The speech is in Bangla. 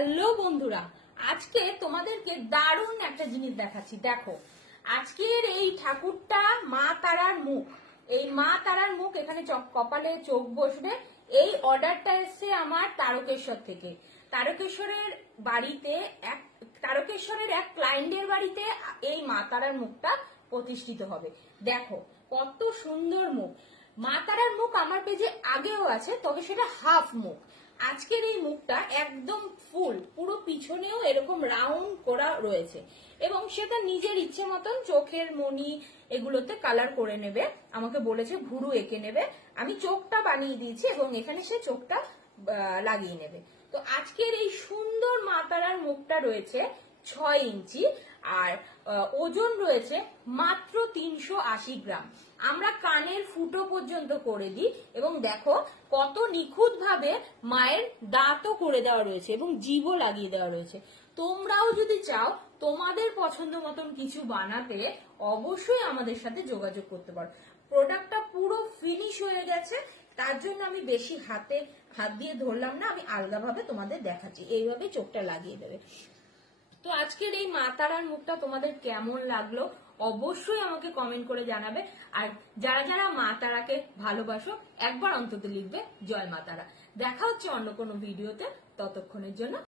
হ্যালো বন্ধুরা, আজকে তোমাদেরকে দারুণ একটা জিনিস দেখাচ্ছি। দেখো, আজকের এই ঠাকুরটা মা তারার মুখ। এই মা তারার মুখ এখানে কপালে চোখ বসবে। এই অর্ডারটা এসছে আমার তারকেশ্বর থেকে। তারকেশ্বরের এক ক্লায়েন্টের বাড়িতে এই মা তারার মুখটা প্রতিষ্ঠিত হবে। দেখো কত সুন্দর মুখ। মা তারার মুখ আমার পেজে আগেও আছে, তবে সেটা হাফ মুখ। আজকের এই মুখটা একদম ফুল, পুরো পিছনেও এরকম রাউন্ড করা রয়েছে এবং সেটা নিজের ইচ্ছে মতন চোখের মনি এগুলোতে কালার করে নেবে। আমাকে বলেছে ভুরু এঁকে নেবে, আমি চোখটা বানিয়ে দিয়েছি এবং এখানে সে চোখটা লাগিয়ে নেবে। তো আজকের এই সুন্দর মা তারার মুখটা রয়েছে 6 ইঞ্চি আর ওজন রয়েছে মাত্র 380 গ্রাম। আমরা কানের ফুটো পর্যন্ত করে দিই এবং দেখো কত নিখুঁত ভাবে মায়ের দাঁতও করে দেওয়া রয়েছে এবং জিভও লাগিয়ে দেওয়া রয়েছে। তোমরাও যদি চাও তোমাদের পছন্দ মতন কিছু বানাতে অবশ্যই আমাদের সাথে যোগাযোগ করতে পারো। প্রোডাক্টটা পুরো ফিনিশ হয়ে গেছে, তার জন্য আমি বেশি হাত দিয়ে ধরলাম না, আমি আলাদাভাবে তোমাদের দেখাচ্ছি। এইভাবে চোখটা লাগিয়ে দেবে। তো আজকের এই মা তারার মুখটা তোমাদের কেমন লাগলো অবশ্যই আমাকে কমেন্ট করে জানাবে। আর যারা যারা মা তারাকে ভালোবাসো একবার অন্তত লিখবে জয় মা তারা। দেখা হচ্ছে অন্য কোনো ভিডিওতে, ততক্ষণের জন্য